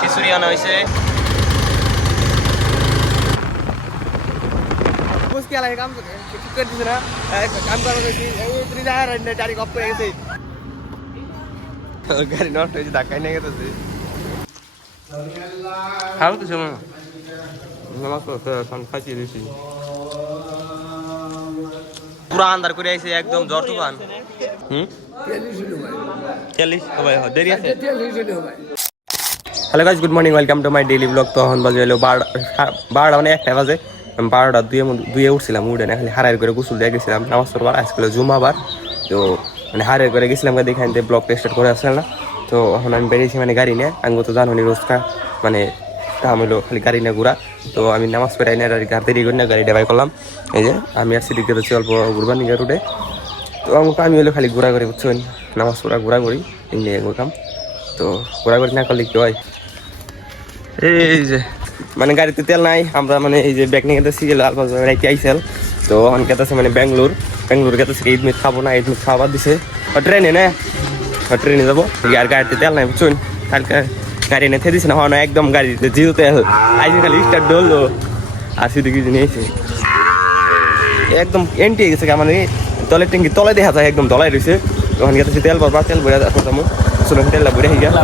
খিচুড়ি আনা হয়েছে। গাড়ি নষ্ট হয়েছে, ধাক্কায় নিয়ে গেছে। খাও তো সময় খাইছিয়ে দিয়েছি। পুরো আন্দার করে আইছে একদম জ্বর তুফান। দেরি আছে। Hello guys, good morning, welcome to my daily blog. তখন বাজে হলো 12টা মানে 1টা বাজে। 12টা দুয়ে উঠছিলাম, উঠে না খালি হারাই করে গোসল দিয়ে গেছিলাম নামাজ পড়বার। আজকে জুমাবার, তো মানে হারাই করে গেছিলাম এখান থেকে ব্লগটা স্টার্ট করে আসলাম না। তো এখন আমি বেরিয়েছি মানে গাড়ি নিয়ে। আমি তো জানো রোজকা মানে কাম হলো খালি গাড়ি নিয়ে ঘুরা। তো আমি নামাজ পড়াই না দেরি করি না, গাড়ি ড্রাইভ করলাম। এই যে আমি আর সিদিক দিয়েছি অল্প ঘুরবার নিজের রুটে। তো আমি হলো খালি ঘোরাঘুরি বুঝছেন, নামাজ পড়া ঘোরাঘুরি এই নিয়ে ঘুরতাম। তো ঘোরাঘুরি না করলে কি হয়। এই যে মানে গাড়িতে তেল নাই, আমরা মানে এই যে ব্যাগ নিয়ে গেতেছি রাইতে আইসেল। তো অন গেতেছে মানে ব্যাঙ্গালোর গেতেছে। ঈদ মিট খাবো না, ঈদ মিট খাবার দিছে ট্রেনে না, ট্রেনে যাবো। আর গাড়িতে তেল নাই বুঝছেন, কালকে গাড়ি এনে দিছে না হয় একদম গাড়িতে জিরো তেল। আইসে খালি স্টার্ট ধরলো আর শুধু কিছু নিয়েছে একদম এন্টি গেছে। মানে তলের ট্যাঙ্কি তলে দেখা যায় একদম তলায় রয়েছে। তখন গেতেছি তেল ভরবা, তেল ভরে করতাম তেলটা ভরে হয়ে গেল।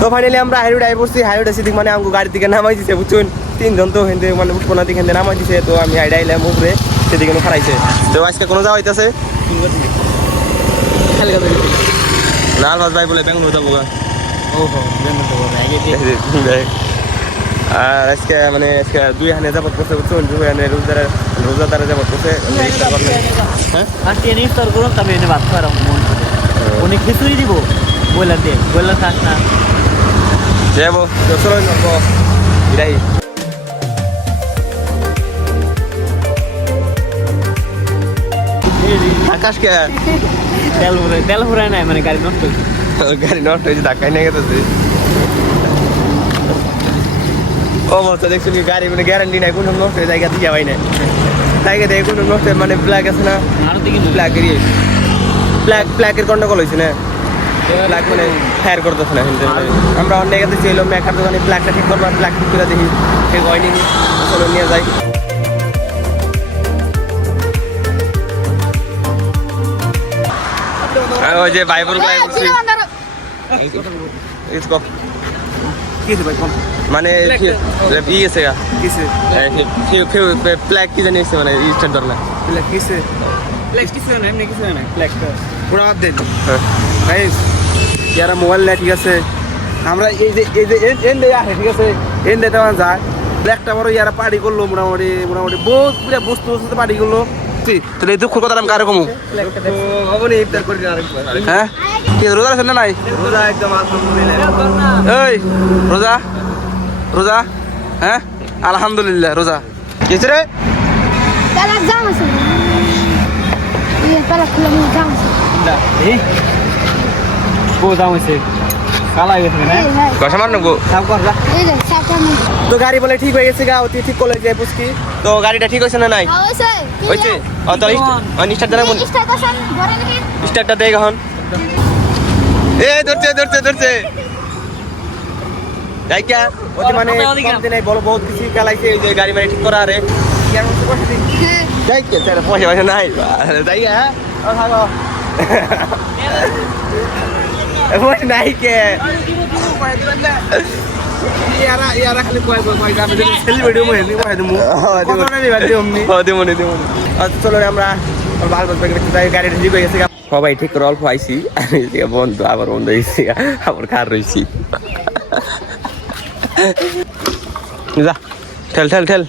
তো ফাইনালি আমরা হাইরোড আই পড়ছি। হাইরোড আছে মানে আমাকে গাড়ি থেকে নামাই দিছে বুঝছেন। 3 জন তো হেঁটে মানে উঠবো না দিকে নামাই দিছে। তো আমি হাইডে আইলাম উপরে, সেদিকে খারাইছে। তো আজকে কোনো যাওয়া হইতেছে লাল ভাজ ভাই বলে বেঙ্গলোর যাবো। আর আজকে মানে আজকে 2 হানে যাবত করছে বুঝছেন, 2 হানে রোজাদারে যাবত করছে। অনেক খিচুড়ি দিব বললাম দিয়ে বললাম খাস না যাবো। তো চলো নবো এটাই আকাশকে তেল ফুরায় নাই মানে গাড়ি নষ্ট হয়েছে। গাড়ি নষ্ট হয়েছে, ধাক্কায় নিয়ে গেছে। অবস্থা দেখছো কি গাড়ি মানে গ্যারান্টি নাই, কোনো নষ্ট হয়ে জায়গা দিয়ে যাবাই না। জায়গা থেকে কোনো নষ্ট মানে ব্ল্যাক আছে না, ব্ল্যাকের গন্ডগোল হয়েছে না। ব্ল্যাক মানে ফায়ার করতেছে না। আমরা অন্য জায়গাতে ছিল মেকার দোকানে ব্ল্যাকটা ঠিক করবার, ব্ল্যাক ঠিক করে দেখি ঠিক হয়নি, চলো নিয়ে যাই। ওই যে ভাইবর মানে ইয়েছে ব্ল্যাক কি জানিস মানে স্টার্ট ধর না মোবাইল নেই ঠিক আছে। আমরা এই যে এন্ডে আসে ঠিক আছে, এন্ডে তেমন যায় ব্ল্যাকটা বড় ইয়ারা পার্টি করলো মোটামুটি মোটামুটি বহুত পুরা বস্তু পার্টি করলো। তাহলে এই দুঃখ কথা আমি কারো কমু ইফতার করি হ্যাঁ। রোজা আছে না নাই? রোজা একদম এই রোজা রোজা হ্যাঁ আলহামদুলিল্লাহ রোজা কিছু রে তো গাড়ি বলে ঠিক হয়ে গেছে গা, অতি ঠিক করলে যাই বুঝকি। তো গাড়িটা ঠিক হয়েছে না নাই? হয়েছে। স্টার্টটা দেখ এখন। এ ধরছে ধরছে ধরছে যাইকা অতি মানে কমতে নাই বলো, বহুত কিছু চালাইছে এই যে গাড়ি মানে ঠিক করা। আরে যাইকে পয়সা পয়সা নাই যাইগা থাকো নাই কে খালি চলো আমরা গাড়িটা ঠিক হয়ে গেছে সবাই ঠিক করে অল্প আইসি বন্ধু আবার বন্ধ হয়েছি আবার কার রয়েছি। যা ঠেল ঠেল ঠেল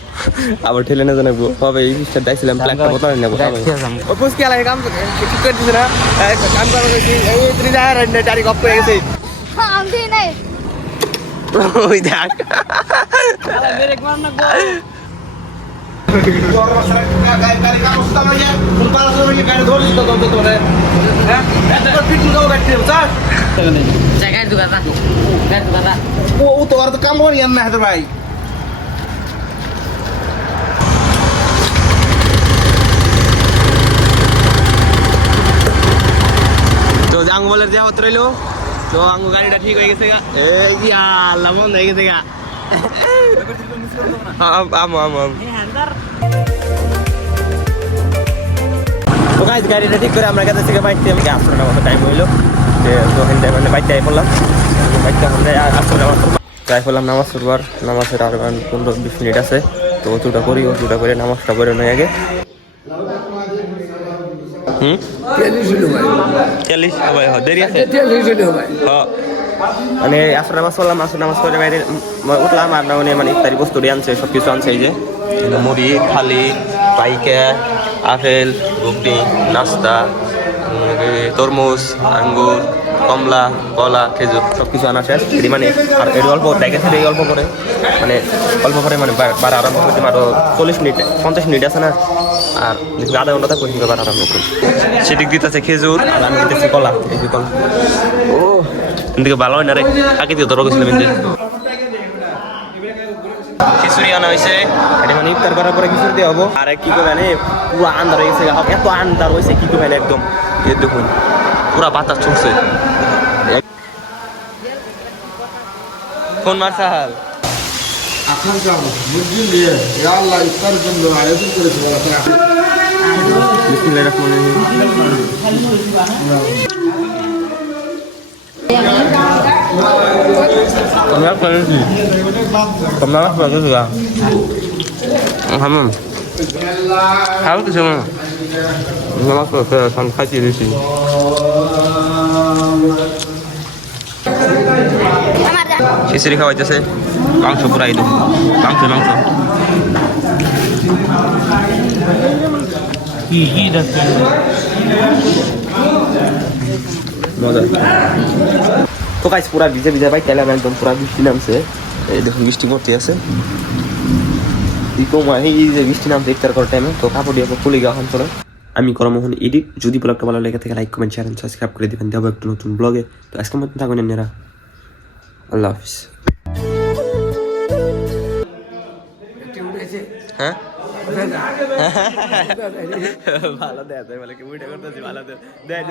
আবার ঠেলে না জানাবো হবে চাইছিলাম প্ল্যাকটা বদল নেবো পুষ্কি আলাই কাম ঠিক করে দিছে না কাম করা হয়েছি। এই 3000 তারিখ অফ হয়ে গেছে। ওই দেখ আমাদের দেওয়া হতে রইলো তো আমার গাড়িটা ঠিক হয়ে গেছে গা এই কি আল্লাহ বন্ধ হয়ে গেছে গা আমো আমো তো গাইস গাড়িটা ঠিক করে আমরা কাছে থেকে বাইতে আমি আসলে আমার টাইম হইলো যে তো হেনতে মানে বাইতে আই পড়লাম বাইতে আমরা আসলে আমার ট্রাই করলাম নামাজ পড়বার নামাজের আর 15-20 মিনিট আছে তো ওটা করি ওটা করে নামাজটা পড়ে নয় আগে 40 ভাই দেরি আছে মানে আসর নামাজ পড়লাম আসর নামাজ পড়ে বাইরে উঠলাম আর না মানে ইফতারি বস্তু আনছে সব কিছু আনছে এই যে মুড়ি খালি পাইকা আপেল ঘুগনি নাস্তা তরমুজ আঙ্গুর কমলা কলা খেজুর সব কিছু আনা শেষ এটি মানে আর এটি অল্প দেখেছে এই অল্প করে মানে অল্প করে মানে বার আরম্ভ করতে আরো 40 মিনিট 50 মিনিট আছে না আর আধা ঘন্টা থাকবে বার আরম্ভ করি সেদিক দিতেছে খেজুর আর আমি দিতেছি কলা এই যে কলা ও এদিকে ভালো হয় না রে আগে দিয়ে ধরো গেছিলাম খিচুড়ি আনা হয়েছে এটা মানে ইফতার করার পরে খিচুড়ি দিয়ে হবো আর কি করবে মানে পুরো আন্ধার হয়ে গেছে এত আন্ধার হয়েছে কি করবে একদম দেখুন পুরা বাতাস চলছে কোন মার্শাল আকাঙ্ক্ষা বুদ্ধি নিয়ে আল্লাহ ইফতারের জন্য আয়োজন করেছে বিসমিল্লাহির রহমানির রহিম তোমরা বাজে যা হামম হাউ কিছু না নামাজ পড়তে সান খাইতে দিছি খিচুড়ি খাওয়াইতেছে মাংস পুরাই দেবো মাংস মজা তো গাইস পুরা ভিজে ভিজে ভাই তেলাম একদম পুরা বৃষ্টি নামছে এই দেখুন বৃষ্টি ভর্তি আছে এই যে বৃষ্টি নামছে ইফতার করার টাইমে তো কাপড় দিয়ে খুলে গা হন আমি করমোহন এডিট যদি ব্লগটা ভালো লেগে থাকে লাইক কমেন্ট শেয়ার সাবস্ক্রাইব করে দিবেন দেবো একটা নতুন ব্লগে তো আজকের মতন থাকবেন আপনারা আল্লাহ হাফিজ হ্যাঁ ভালো দেয় বলে কি উইটা করতেছি ভালো দেয়